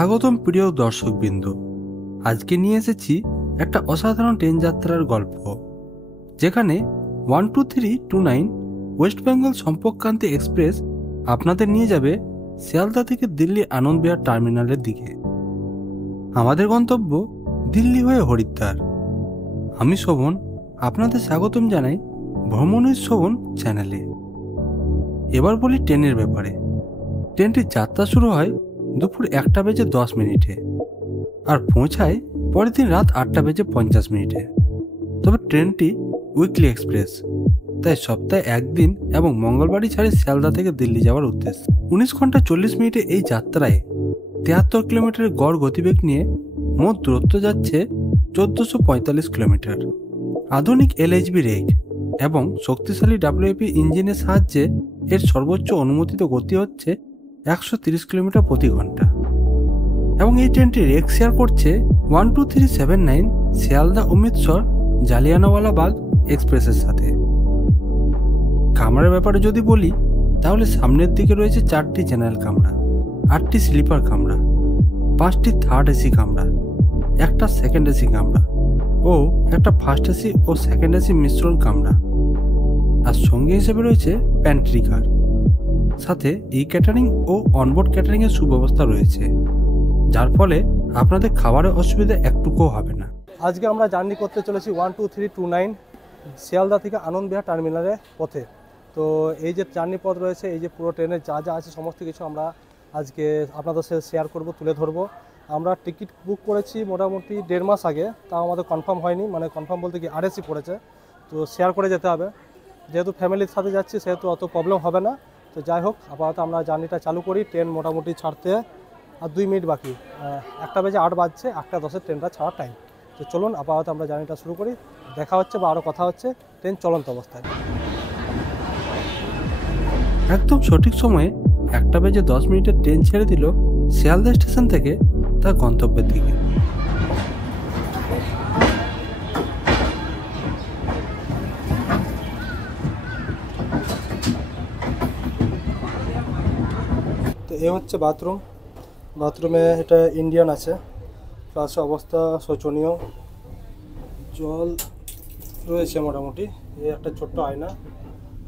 স্বাগতম প্রিয় দর্শকবৃন্দ। আজকে নিয়ে এসেছি একটা অসাধারণ ট্রেন যাত্রার গল্প, যেখানে 12329 ওয়েস্ট বেঙ্গল সম্পর্কক্রান্তি এক্সপ্রেস আপনাদের নিয়ে যাবে শিয়ালদা থেকে দিল্লি আনন্দবিহার টার্মিনালের দিকে। আমাদের গন্তব্য দিল্লি হয়ে হরিদ্বার। আমি শোভন, আপনাদের স্বাগতম জানাই ভ্রমণের শোভন চ্যানেলে। এবার বলি ট্রেনের ব্যাপারে। ট্রেনটির যাত্রা শুরু হয় দুপুর 1:10 আর পৌঁছায় পরের দিন রাত 8:50। তবে ট্রেনটি উইকলি এক্সপ্রেস, তাই সপ্তাহে একদিন এবং মঙ্গলবারই ছাড়ে শিয়ালদা থেকে দিল্লি যাওয়ার উদ্দেশ্যে। 19 ঘন্টা 40 মিনিটে এই যাত্রায় 73 কিলোমিটারের গড় গতিবেগ নিয়ে মোট দূরত্ব যাচ্ছে 1445 কিলোমিটার। আধুনিক এলএইচবি রেক এবং শক্তিশালী ডাব্লিউএপি ইঞ্জিনের সাহায্যে এর সর্বোচ্চ অনুমোদিত গতি হচ্ছে 130 কিলোমিটার প্রতি ঘন্টা। এবং এই ট্রেনটি রেক শেয়ার করছে 12379 শিয়ালদা অমৃতসর জালিয়ানওয়ালা বাগ এক্সপ্রেসের সাথে। কামরার ব্যাপারে যদি বলি, তাহলে সামনের দিকে রয়েছে 4টি জেনারেল কামরা, 8টি স্লিপার কামরা, 5টি থার্ড এসি কামরা, একটা সেকেন্ড এসি কামরা ও একটা ফার্স্ট এসি ও সেকেন্ড এসি মিশ্রণ কামরা। আর সঙ্গে হিসেবে রয়েছে প্যান্ট্রি কার, সাথে ই ক্যাটারিং ও অনবোর্ড ক্যাটারিং এর সুব্যবস্থা রয়েছে, যার ফলে আপনাদের খাবারের অসুবিধা একটুকুও হবে না। আজকে আমরা জার্নি করতে চলেছি 12329 শিয়ালদা থেকে আনন্দবিহার টার্মিনালের পথে। তো এই যে জার্নি পথ রয়েছে, এই যে পুরো ট্রেনের যা যা আছে সমস্ত কিছু আমরা আজকে আপনাদের সাথে শেয়ার করব, তুলে ধরবো। আমরা টিকিট বুক করেছি মোটামুটি 1.5 মাস আগে, তাও আমাদের কনফার্ম হয়নি, মানে কনফার্ম বলতে কি আরএসি পড়েছে, তো শেয়ার করে যেতে হবে। যেহেতু ফ্যামিলির সাথে যাচ্ছি সেহেতু অত প্রবলেম হবে না। তো যাই হোক, আপাতত আমরা জার্নিটা চালু করি। ট্রেন মোটামুটি ছাড়তে আর 2 মিনিট বাকি, 1:08 বাজছে, 1:10 ট্রেনটা ছাড়ার টাইম। তো চলুন আপাতত আমরা জার্নিটা শুরু করি। দেখা হচ্ছে বা আরও কথা হচ্ছে ট্রেন চলন্ত অবস্থায়। একদম সঠিক সময়ে 1:10 ট্রেন ছেড়ে দিল শিয়ালদা স্টেশন থেকে তার গন্তব্যের দিকে। তো এ হচ্ছে বাথরুমে এটা ইন্ডিয়ান আছে, প্লাস অবস্থা শোচনীয়। জল রয়েছে মোটামুটি, এই একটা ছোট্ট আয়না।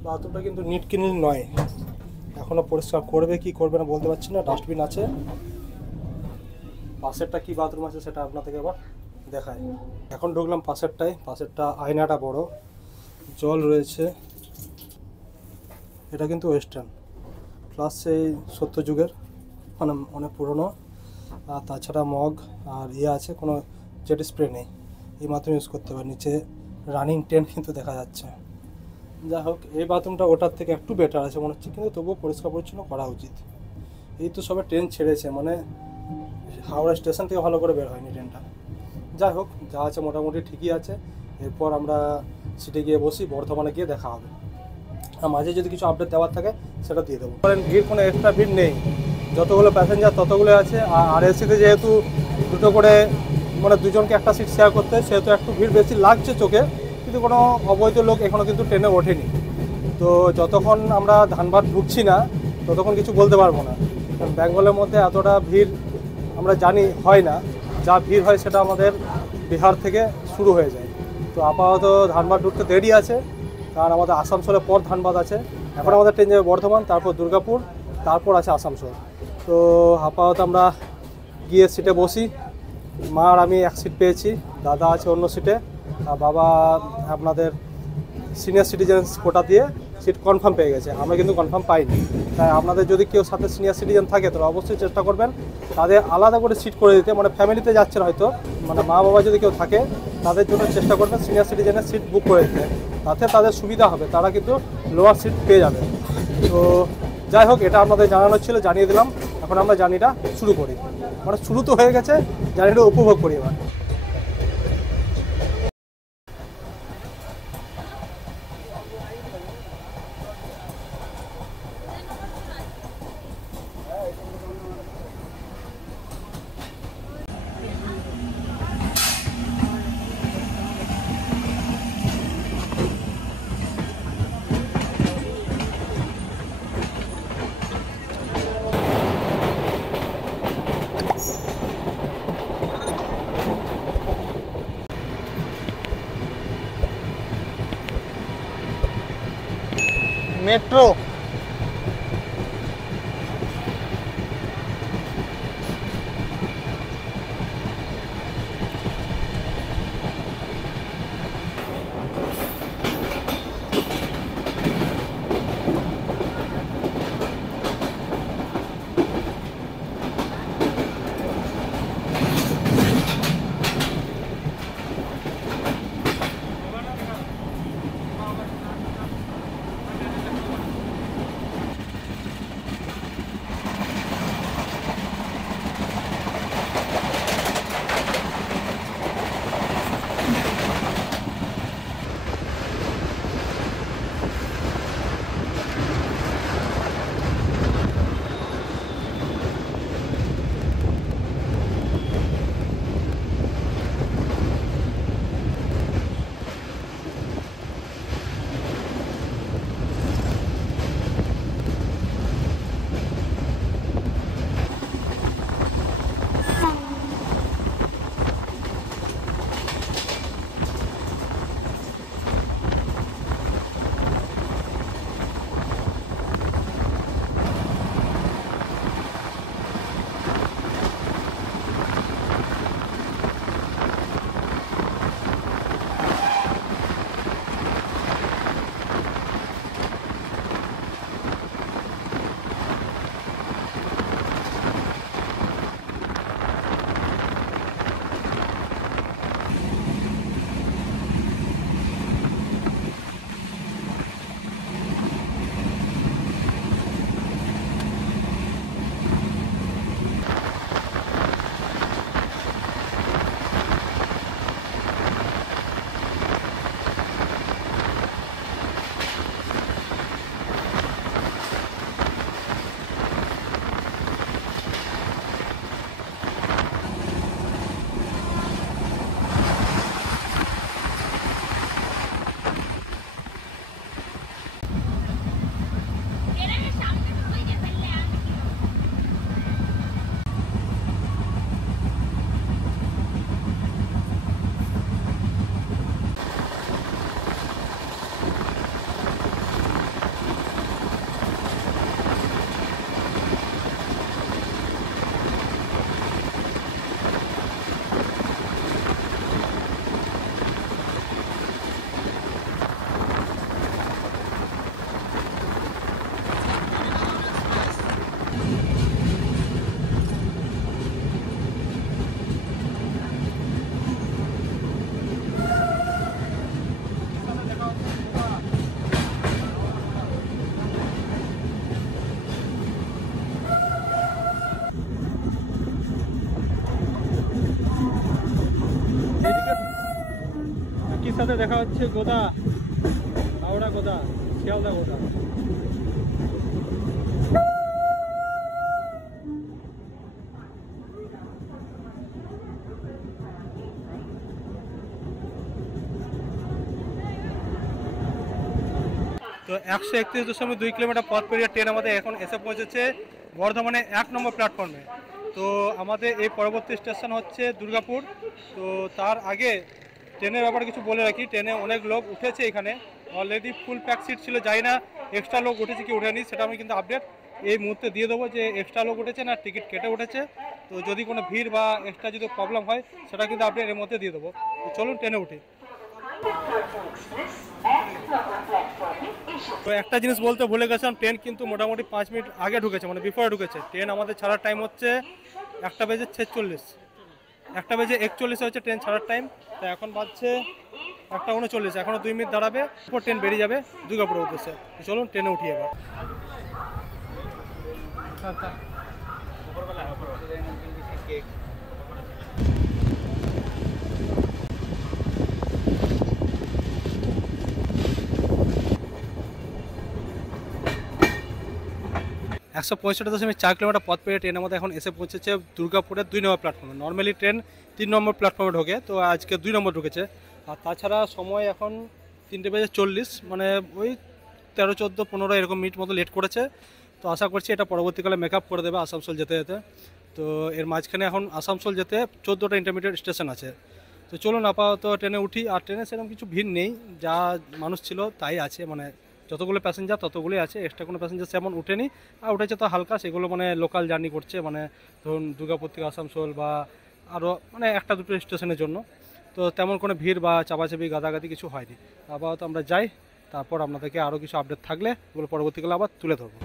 বাথরুমটা কিন্তু নিট ক্লিন নয়, এখনও পরিষ্কার করবে কি করবে না বলতে পারছি না। ডাস্টবিন আছে। পাশেরটা কি বাথরুম আছে সেটা আপনাদেরকে আবার দেখায়। এখন ঢুকলাম পাশেরটা আয়নাটা বড়। জল রয়েছে, এটা কিন্তু ওয়েস্টার্ন, প্লাস সেই 70 যুগের, মানে অনেক পুরনো। আর তাছাড়া মগ আর আছে, কোনো জেট স্প্রে নেই, এই মাধ্যমে ইউজ করতে হবে। নিচে রানিং ট্রেন কিন্তু দেখা যাচ্ছে। যাই হোক, এই বাথরুমটা ওটার থেকে একটু বেটার আছে মনে হচ্ছে, কিন্তু তবুও পরিষ্কার পরিচ্ছন্ন করা উচিত। এই তো সবে ট্রেন ছেড়েছে, মানে হাওড়া স্টেশন থেকে ভালো করে বের হয়নি ট্রেনটা। যাই হোক, যা আছে মোটামুটি ঠিকই আছে। এরপর আমরা সিটে গিয়ে বসি, বর্ধমানে গিয়ে দেখা হবে। আর মাঝে যদি কিছু আপডেট দেওয়ার থাকে সেটা দিয়ে দেবো। ভিড় কোনো এক্সট্রা ভিড় নেই, যতগুলো প্যাসেঞ্জার ততগুলো আছে। আর এসিতে যেহেতু দুটো করে, মানে দুজনকে একটা সিট শেয়ার করতে, সেহেতু একটু ভিড় বেশি লাগছে চোখে, কিন্তু কোনো অবৈধ লোক এখনও কিন্তু ট্রেনে ওঠেনি। তো যতক্ষণ আমরা ধানবাদ ঢুকছি না ততক্ষণ কিছু বলতে পারবো না, কারণ বেঙ্গলের মধ্যে এতটা ভিড় আমরা জানি হয় না। যা ভিড় হয় সেটা আমাদের বিহার থেকে শুরু হয়ে যায়। তো আপাতত ধানবাদ ঢুকতে দেরি আছে, কারণ আমাদের আসানসোলের পর ধানবাদ আছে। এখন আমাদের ট্রেন যাবে বর্ধমান, তারপর দুর্গাপুর, তারপর আছে আসানসোল। তো আপাতত আমরা গিয়ে সিটে বসি। মা আর আমি এক সিট পেয়েছি, দাদা আছে অন্য সিটে, আর বাবা আপনাদের সিনিয়র সিটিজেন কোটা দিয়ে সিট কনফার্ম পেয়ে গেছে। আমরা কিন্তু কনফার্ম পাইনি। তাই আপনাদের যদি কেউ সাথে সিনিয়র সিটিজেন থাকে তাহলে অবশ্যই চেষ্টা করবেন তাদের আলাদা করে সিট করে দিতে। মানে ফ্যামিলিতে যাচ্ছেন হয়তো, মানে মা বাবা যদি কেউ থাকে তাদের জন্য চেষ্টা করবেন সিনিয়র সিটিজেনের সিট বুক করে দিতে, তাতে তাদের সুবিধা হবে, তারা কিন্তু লোয়ার সিট পেয়ে যাবে। তো যাই হোক, এটা আপনাদের জানানোর ছিল, জানিয়ে দিলাম। এখন আমরা জার্নিটা শুরু করি, মানে শুরু তো হয়ে গেছে, জার্নিটা উপভোগ করি এবার। মেট্রো। একই সাথে দেখা হচ্ছে গোদা, হাওড়া গোদা, শিয়ালদা গোদা। তো 131.2 কিলোমিটার পথ পেরিয়ে ট্রেন আমাদের এখন এসে পৌঁছেছে বর্ধমানে 1 নম্বর প্ল্যাটফর্মে। তো আমাদের এই পরবর্তী স্টেশন হচ্ছে দুর্গাপুর। তো তার আগে ট্রেনের ব্যাপারে কিছু বলে রাখি, ট্রেনে অনেক লোক উঠেছে, এখানে অলরেডি ফুল প্যাক সিট ছিল, যাই না এক্সট্রা লোক উঠেছে কি উঠেনি, সেটা আমি কিন্তু আপডেট এই মুহূর্তে দিয়ে দেবো যে এক্সট্রা লোক উঠেছে না টিকিট কেটে উঠেছে। তো যদি কোনো ভিড় বা এক্সট্রা যদি প্রবলেম হয় সেটা কিন্তু আপডেট এর মধ্যে দিয়ে দেবো। তো চলুন ট্রেনে উঠি। তো একটা জিনিস বলতে ভুলে গেছিলাম, ট্রেন কিন্তু মোটামুটি 5 মিনিট আগে ঢুকেছে, মানে বিফোরে ঢুকেছে। ট্রেন আমাদের ছাড়ার টাইম হচ্ছে 1:46, 1:41 হচ্ছে ট্রেন ছাড়ার টাইম। তো এখন বাজছে 1:39, এখনও 2 মিনিট দাঁড়াবে, তারপর ট্রেন বেরিয়ে যাবে দুর্গাপুরের উদ্দেশ্যে। চলুন ট্রেনে উঠি এবার। 165.4 কিলোমিটার পথ পেরিয়ে ট্রেন আমাদের এখন এসে পৌঁছেছে দুর্গাপুরের 2 নম্বর প্ল্যাটফর্মে। নর্মালি ট্রেন 3 নম্বর প্ল্যাটফর্মে ঢোকে, তো আজকে 2 নম্বর ঢুকেছে। আর তাছাড়া সময় এখন 3:40, মানে ওই 13, 14, 15 এরকম মিনিট মতো লেট করেছে। তো আশা করছি এটা পরবর্তীকালে মেকআপ করে দেবে আসানসোল যেতে যেতে। তো এর মাঝখানে এখন আসানসোল যেতে 14টা ইন্টারমিডিয়েট স্টেশন আছে। তো চলুন আপাতত ট্রেনে উঠি। আর ট্রেনে সেরকম কিছু ভিড় নেই, যা মানুষ ছিল তাই আছে, মানে যতগুলো প্যাসেঞ্জার ততগুলোই আছে, এক্সট্রা কোনো প্যাসেঞ্জার সেমন উঠেনি। আর উঠেছে তো হালকা, সেগুলো মানে লোকাল জার্নি করছে, মানে ধরুন দুর্গাপুর থেকে আসানসোল বা আরও মানে একটা দুটো স্টেশনের জন্য। তো তেমন কোনো ভিড় বা চাপাচাপি গাদাগাদি কিছু হয়নি। আপাতত আমরা যাই, তারপর আপনাদেরকে আরও কিছু আপডেট থাকলে ওগুলো পরবর্তীকালে আবার তুলে ধরবো।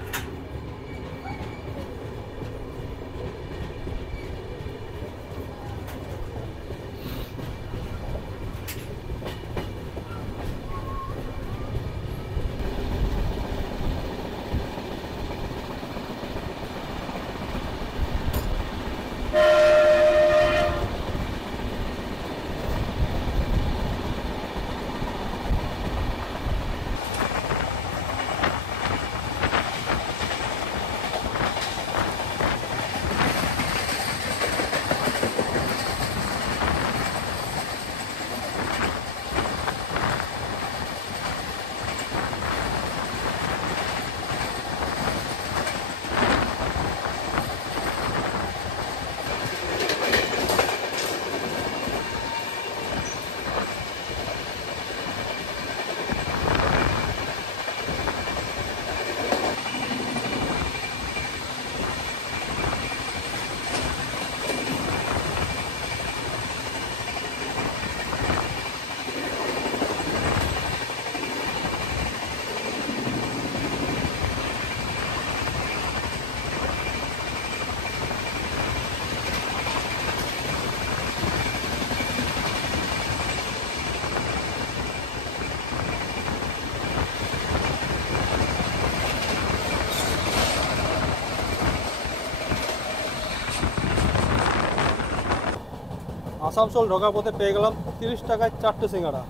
আসানসোল ঢোকার পথে পেয়ে গেলাম 30 টাকায় 4টে সিঙ্গাড়া।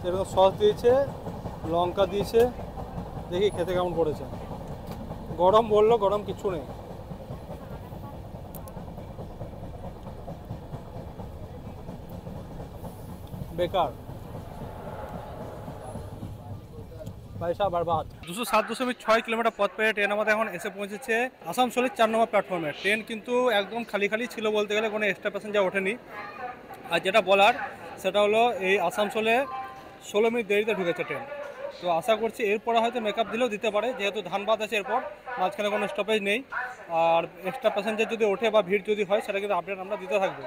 সেরকম সস দিয়েছে, লঙ্কা দিয়েছে, দেখি খেতে কেমন পড়েছে। গরম বললো, গরম কিছু নেই। বেকার, পয়সা বরবাদ। 207.6 কিলোমিটার পথ পেয়ে ট্রেন আমাদের এখন এসে পৌঁছেছে আসানসোলের 4 নম্বর প্ল্যাটফর্মে। ট্রেন কিন্তু একদম খালি খালি ছিল বলতে গেলে, কোনো এক্সট্রা প্যাসেঞ্জার ওঠেনি। আর যেটা বলার সেটা হলো এই আসানসোলে 16 মিনিট দেরিতে ঢুকেছে ট্রেন। তো আশা করছি এরপরে হয়তো মেকআপ দিলেও দিতে পারে, যেহেতু ধানবাদ আছে এরপর, মাঝখানে কোনো স্টপেজ নেই। আর এক্সট্রা প্যাসেঞ্জার যদি ওঠে বা ভিড় যদি হয় সেটা কিন্তু আপডেট আমরা দিতে থাকবো।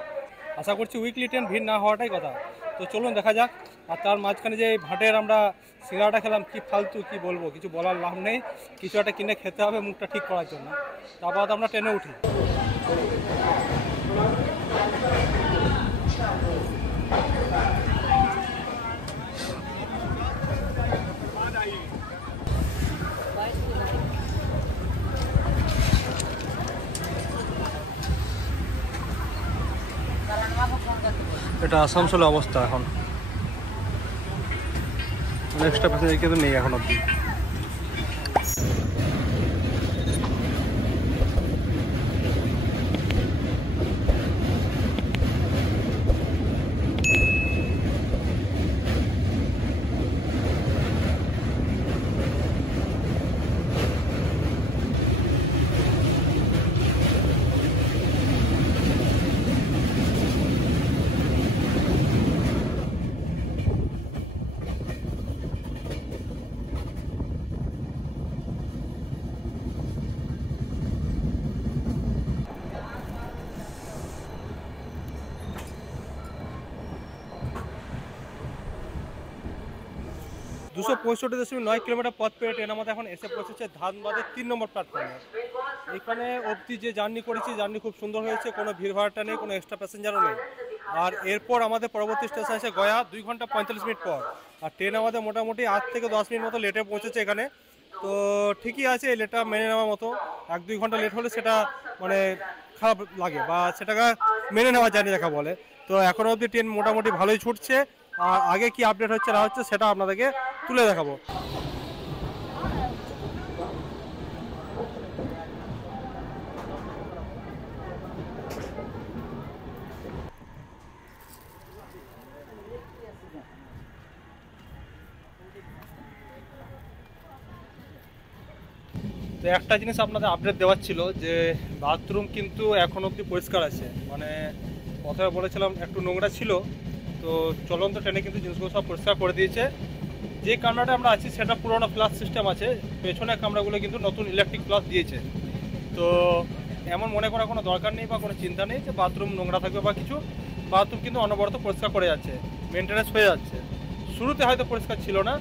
আশা করছি উইকলি ট্রেন ভিড় না হওয়াটাই কথা। তো চলুন দেখা যাক। আর তার মাঝখানে যে ভাটের আমরা সিঙ্গাড়াটা খেলাম, কি ফালতু কি বলবো, কিছু বলার লাভ নেই। কিছু একটা কিনে খেতে হবে মুখটা ঠিক করার জন্য। তারপর আমরা ট্রেনে উঠি। এটা আসানসোলের অবস্থা এখন। এক্সট্রা প্যাসেঞ্জার কিন্তু নেই এখন অব্দি। দুশো 65.9 কিলোমিটার পথ পেয়ে ট্রেন আমাদের এখন এসে পৌঁছেছে ধানবাদের 3 নম্বর প্ল্যাটফর্মে। এখানে অবধি যে জার্নি করেছি, জার্নি খুব সুন্দর হয়েছে, কোনো ভিড়ভাড়টা নেই, কোনো এক্সট্রা প্যাসেঞ্জারও নেই। আর এরপর আমাদের পরবর্তী স্টেশন আছে গয়া, 2 ঘন্টা 45 মিনিট পর। আর ট্রেন আমাদের মোটামুটি 8 থেকে 10 মিনিট মতো লেটে পৌঁছেছে এখানে। তো ঠিকই আছে, এই লেটটা মেনে নেওয়ার মতো। 1-2 ঘন্টা লেট হলে সেটা মানে খারাপ লাগে, বা সেটাকে মেনে নেওয়া জানি দেখা বলে। তো এখনও অবধি ট্রেন মোটামুটি ভালোই ছুটছে। আর আগে কি আপডেট হচ্ছে না হচ্ছে সেটা আপনাদেরকে তুলে দেখাবো। তো একটা জিনিস আপনাদের আপডেট দেওয়ার ছিল যে বাথরুম কিন্তু এখন অবধি পরিষ্কার আছে। মানে প্রথমে বলেছিলাম একটু নোংরা ছিল, তো চলন্ত ট্রেনে কিন্তু জিনিসগুলো সব পরিষ্কার করে দিয়েছে। যে কামরাটা আমরা আছি সেটা পুরোনো ফ্লাশ সিস্টেম আছে, পেছনের কামরাগুলো কিন্তু নতুন ইলেকট্রিক ফ্লাশ দিয়েছে। তো এমন মনে করার কোনো দরকার নেই বা কোনো চিন্তা নেই যে বাথরুম নোংরা থাকবে বা কিছু। বাথরুম কিন্তু অনবরত পরিষ্কার করে যাচ্ছে, মেনটেন্যান্স হয়ে যাচ্ছে। শুরুতে হয়তো পরিষ্কার ছিল না,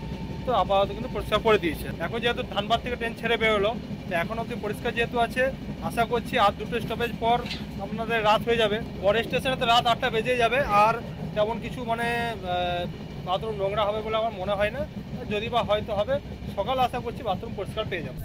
তো আপাতত কিন্তু পরিষ্কার করে দিয়েছে। এখন যেহেতু ধানবাদ থেকে ট্রেন ছেড়ে বেরোলো, তো এখন অবধি পরিষ্কার যেহেতু আছে, আশা করছি আর 2টো স্টপেজ পর আপনাদের রাত হয়ে যাবে। পরের স্টেশনে তো রাত 8টা বেজেই যাবে। আর তেমন কিছু মানে বাথরুম নোংরা হবে বলে আমার মনে হয় না, যদি বা হয়তো হবে। সকাল আশা করছি বাথরুম পরিষ্কার পেয়ে যাবে।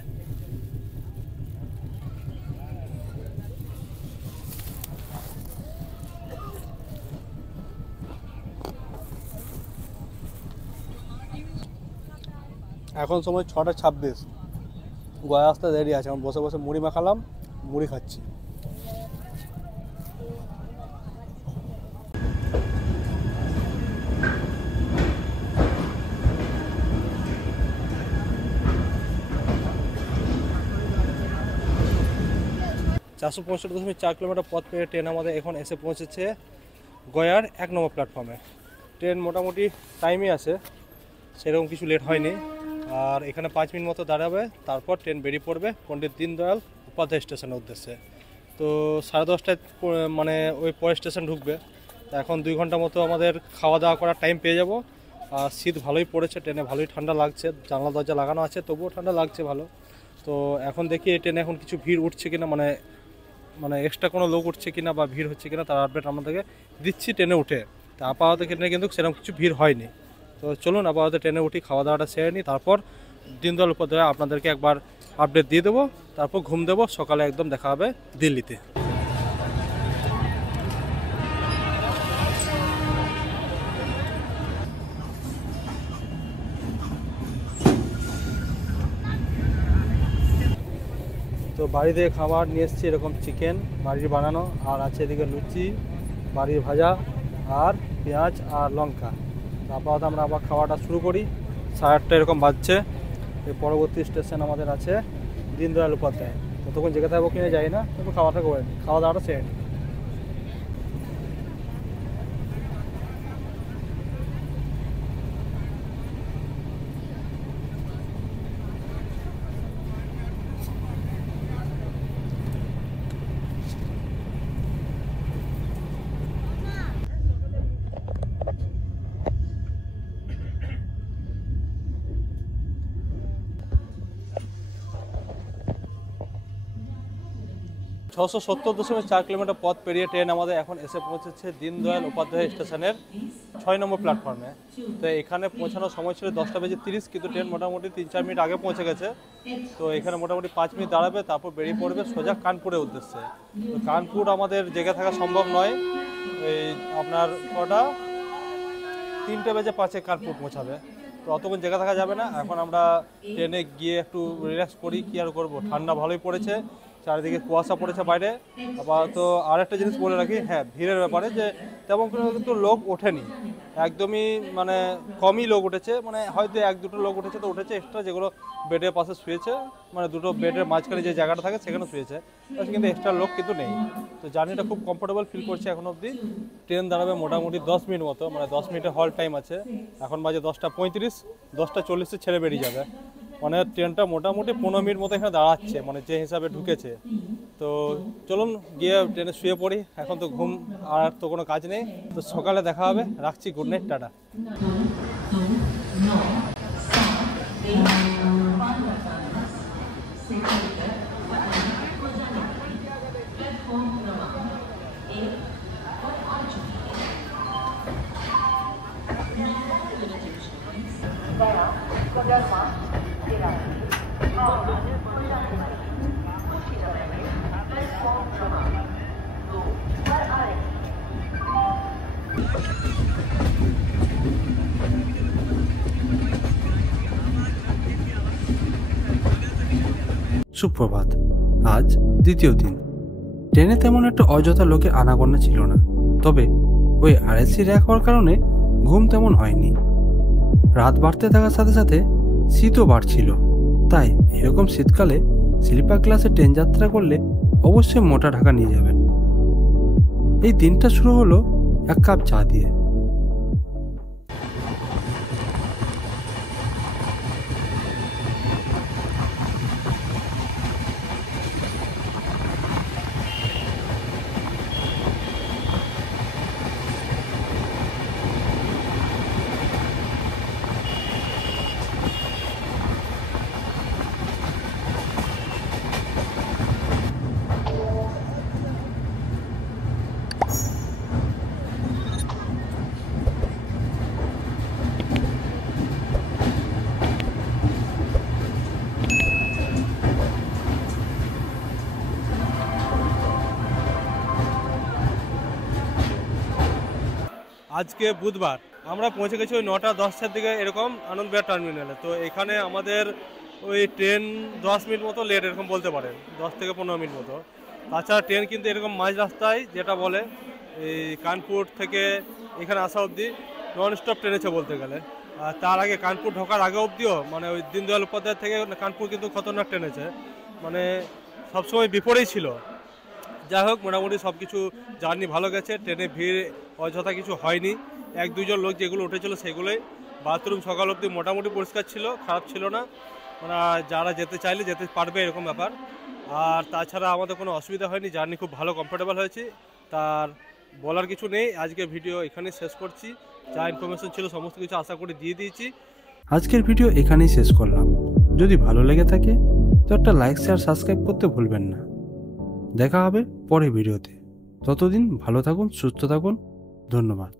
এখন সময় 6টা 26, গয়া আসতে দেরি আছে। আমি বসে বসে মুড়ি মাখালাম, মুড়ি খাচ্ছি। $465.4 পথ পেয়ে ট্রেন আমাদের এখন এসে পৌঁছেছে গয়ার 1 নম্বর প্ল্যাটফর্মে। ট্রেন মোটামুটি টাইমে আছে, সেরকম কিছু লেট হয়নি। আর এখানে 5 মিনিট মতো দাঁড়াবে, তারপর ট্রেন বেরিয়ে পড়বে পণ্ডিত দীনদয়াল উপাধ্যায় স্টেশনের উদ্দেশ্যে। তো 10:30টায় মানে ওই পরের স্টেশন ঢুকবে। তো এখন 2 ঘন্টা মতো আমাদের খাওয়া দাওয়া করার টাইম পেয়ে যাব। আর শীত ভালোই পড়েছে, ট্রেনে ভালোই ঠান্ডা লাগছে, জানলা দরজা লাগানো আছে তবুও ঠান্ডা লাগছে ভালো। তো এখন দেখি এই ট্রেনে এখন কিছু ভিড় উঠছে কিনা, মানে এক্সট্রা কোনো লোক উঠছে কিনা বা ভিড় হচ্ছে কিনা, তার আপডেট আমাদেরকে দিচ্ছি ট্রেনে উঠে। তো আপাতত ট্রেনে কিন্তু সেরকম কিছু ভিড় হয়নি। তো চলুন আপাতত ট্রেনে উঠি, খাওয়া দাওয়াটা সেরে নিই, তারপর দীনদয়াল উপাধ্যায় আপনাদেরকে একবার আপডেট দিয়ে দেবো। তারপর ঘুম দেবো, সকালে একদম দেখা হবে দিল্লিতে। তো বাড়ি থেকে খাবার নিয়ে এসেছি, এরকম চিকেন বাড়ির বানানো, আর আছে এদিকে লুচি, বাড়ির ভাজা, আর পেঁয়াজ আর লঙ্কা। আপাতত আমরা আবার খাওয়াটা শুরু করি। 8:30 এরকম বাজছে। এই পরবর্তী স্টেশন আমাদের আছে দীনদয়াল উপাধ্যায়। ততক্ষণ জেগে থাকবো কিনে যাই না, তবু খাওয়াটা করে নিই, খাওয়া দাওয়াটা সেরে নিই। $670.4 পথ পেরিয়ে ট্রেন আমাদের এখন এসে পৌঁছেছে দীনদয়াল উপাধ্যায় স্টেশনের 6 নম্বর প্ল্যাটফর্মে। তো এখানে পৌঁছানোর সময় ছিল 10:30, কিন্তু ট্রেন মোটামুটি 3-4 মিনিট আগে পৌঁছে গেছে। তো এখানে মোটামুটি 5 মিনিট দাঁড়াবে, তারপর বেরিয়ে পড়বে সোজা কানপুরের উদ্দেশ্যে। তো কানপুর আমাদের জেগে থাকা সম্ভব নয়, এই আপনার কটা 3:05 কানপুর পৌঁছাবে। তো অতক্ষণ জেগে থাকা যাবে না। এখন আমরা ট্রেনে গিয়ে একটু রিল্যাক্স করি, কি আর করবো, ঠান্ডা ভালোই পড়েছে, চারিদিকে কুয়াশা পড়েছে বাইরে। আপাতত আর একটা জিনিস বলে রাখি, হ্যাঁ ভিড়ের ব্যাপারে, যে তেমন কোনো কিন্তু লোক ওঠেনি, একদমই মানে কমই লোক উঠেছে। মানে হয়তো 1-2টো লোক উঠেছে, তো উঠেছে এক্সট্রা, যেগুলো বেডের পাশে শুয়েছে, মানে 2টো বেডের মাঝখানে যে জায়গাটা থাকে সেখানে শুয়েছে, কিন্তু এক্সট্রা লোক কিন্তু নেই। তো জার্নিটা খুব কমফোর্টেবল ফিল করছে এখন অবধি। ট্রেন দাঁড়াবে মোটামুটি 10 মিনিট মতো, মানে 10 মিনিটের হল টাইম আছে। এখন বাজে 10:35, 10:40 ছেড়ে বেরিয়ে যাবে। মানে ট্রেনটা মোটামুটি 15 মিনিট মতো এখানে দাঁড়াচ্ছে, মানে যে হিসাবে ঢুকেছে। তো চলুন গিয়ে ট্রেনে শুয়ে পড়ি, এখন তো ঘুম আর তো কোনো কাজ নেই। তো সকালে দেখা হবে, রাখছি, গুড নাইট, টাটা। সুপ্রভাত। আজ দ্বিতীয় দিন। ট্রেনে তেমন একটা অযথা লোকের আনাগোনা ছিল না, তবে ওই আরএসসি র্যাক হওয়ার কারণে ঘুম তেমন হয়নি। রাত বাড়তে থাকার সাথে সাথে শীতও বাড়ছিল, তাই এরকম শীতকালে স্লিপার ক্লাসে ট্রেন যাত্রা করলে অবশ্যই মোটা ঢাকা নিয়ে যাবেন। এই দিনটা শুরু হলো 1 কাপ চা দিয়ে। আজকে বুধবার আমরা পৌঁছে গেছি ওই 9:10টার দিকে এরকম আনন্দবিহার টার্মিনালে। তো এখানে আমাদের ওই ট্রেন 10 মিনিট মতো লেট এরকম বলতে পারেন, 10 থেকে 15 মিনিট মতো। তাছাড়া ট্রেন কিন্তু এরকম মাঝ রাস্তায় যেটা বলে এই কানপুর থেকে এখানে আসা অবধি নন স্টপ ট্রেন আছে বলতে গেলে। আর তার আগে কানপুর ঢোকার আগে অবধিও মানে ওই দীনদয়াল উপাধ্যায় থেকে কানপুর কিন্তু খতরনাক ট্রেন আছে, মানে সবসময় বিপরেই ছিল। যাই হোক, মোটামুটি সব কিছু জার্নি ভালো গেছে, ট্রেনে ভিড় অযথা কিছু হয়নি। 1-2 জন লোক যেগুলো উঠেছিল সেগুলোই। বাথরুম সকাল অবধি মোটামুটি পরিষ্কার ছিল, খারাপ ছিল না। ওরা যারা যেতে চাইলে যেতে পারবে এরকম ব্যাপার। আর তাছাড়া আমাদের কোনো অসুবিধা হয়নি, জার্নি খুব ভালো কমফোর্টেবল হয়েছে। তার বলার কিছু নেই। আজকে ভিডিও এখানে শেষ করছি। যা ইনফরমেশন ছিল সমস্ত কিছু আশা করি দিয়ে দিয়েছি। আজকের ভিডিও এখানেই শেষ করলাম। যদি ভালো লেগে থাকে তো একটা লাইক, শেয়ার, সাবস্ক্রাইব করতে ভুলবেন না। দেখা হবে পরের ভিডিওতে। ততদিন ভালো থাকুন, সুস্থ থাকুন। ধন্যবাদ।